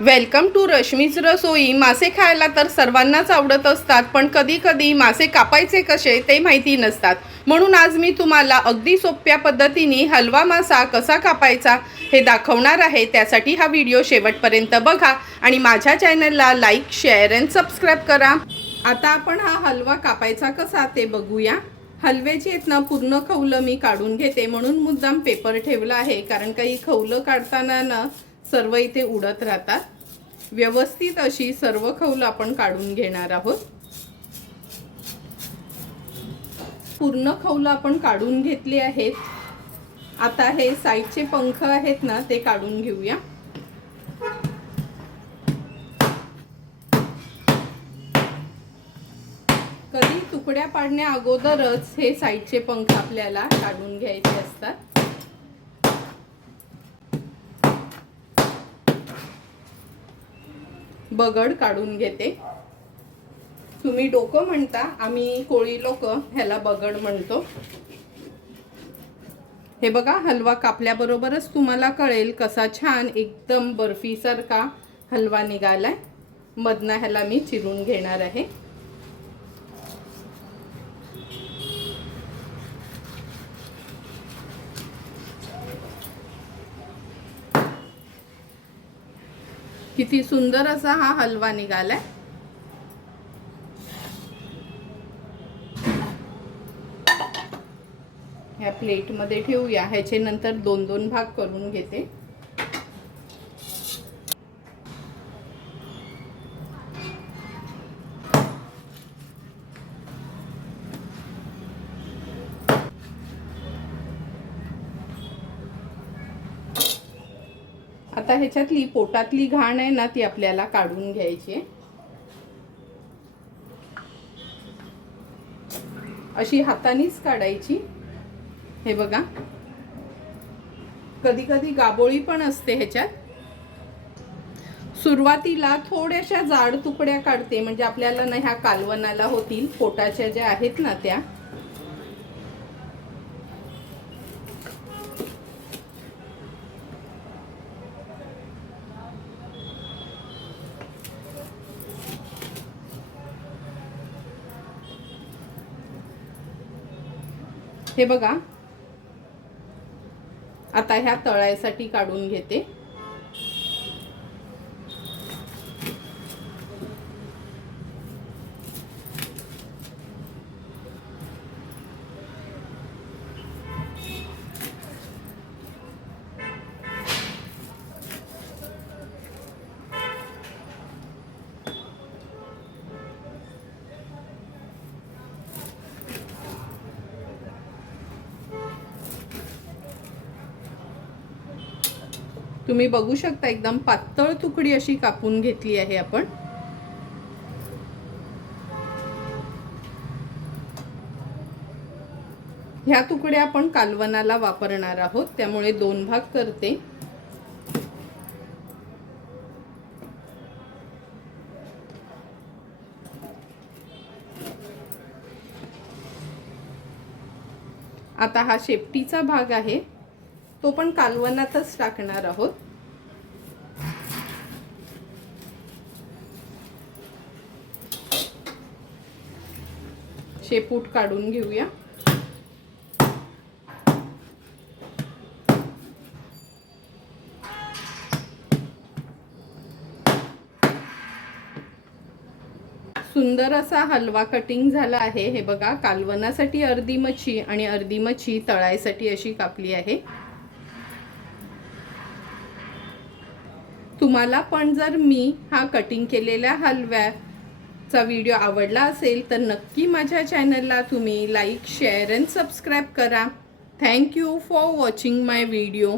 Welcome to रश्मीच रसोई। मासे खायला तर सर्वांनाच आवडत असतात, पण कधी कधी मासे कापायचे कसे ते माहिती नसतात। म्हणून आज मी तुम्हाला अगदी सोप्या पद्धतीने हलवा मासा कसा कापायचा हे दाखवणार आहे। त्यासाठी हा व्हिडिओ शेवटपर्यंत बघा आणि माझ्या चॅनलला लाईक, शेअर अँड सबस्क्राईब करा। आता आपण हा हलवा कापायचा कसा ते बघूया। हलव्याची इथनं पूर्ण खवलं मी काढून घेते, म्हणून मुद्दाम पेपर ठेवला आहे, कारण काही खवलं काढताना ना सर्व इथे उडत राहतात। व्यवस्थित अशी सर्व खवलं आपण काढून घेणार आहोत। पूर्ण खवलं आपण काढून घेतले आहेत। आता हे साईडचे पंख आहेत ना ते काढून घेऊया। कधी तुकड्या पाडण्या अगोदरच हे साईडचे पंख आपल्याला काढून घ्यायचे असतात। बगड काढून घेते। तुम्ही डोकं म्हणता, आम्ही कोळी लोक ह्याला बगड म्हणतो। हे बघा, हलवा कापल्याबरोबरच तुम्हाला कळेल कसा छान एकदम बर्फी सारखा हलवा निघालाय। मधनं ह्याला मी चिरून घेणार आहे। किती सुंदर असा हा हलवा निघालाय। ह्या प्लेट मध्ये ठेवूया। ह्याचे नंतर दोन दोन भाग करून घेते। आता ह्याच्यातली पोटातली घाण आहे ना ती आपल्याला काढून घ्यायची आहे। अशी हातानेच काढायची। हे बघा, कधी कधी गाबोळी पण असते ह्याच्यात। सुरुवातीला थोड्याशा जाड तुकड्या काढते, म्हणजे आपल्याला ना ह्या कालवणाला होतील पोटाच्या ज्या आहेत ना त्या। हे बघा, आता ह्या तळायसाठी काढून घेते। तुम्ही बघू शकता, एकदम पातळ तुकडी अशी कापून घेतली आहे आपण। ह्या तुकड्या आपण कालवणाला वापरणार आहोत, त्यामुळे दोन भाग करते। आता हा शेपटीचा भाग आहे, तो पण कालवणातच टाकणार आहोत। शेपूट काढून घेऊया। सुंदर असा हलवा कटिंग झाला आहे। हे बघा, कालवणासाठी अर्धी मच्छी आणि अर्धी मच्छी तळायसाठी अशी कापली आहे। तुम्हाला पण जर मी हा कटिंग केलेल्या हलव्याचा व्हिडिओ आवडला असेल तर नक्की माझ्या चॅनलला तुम्ही लाईक, शेअर अँड सबस्क्राईब करा। Thank you for watching my video.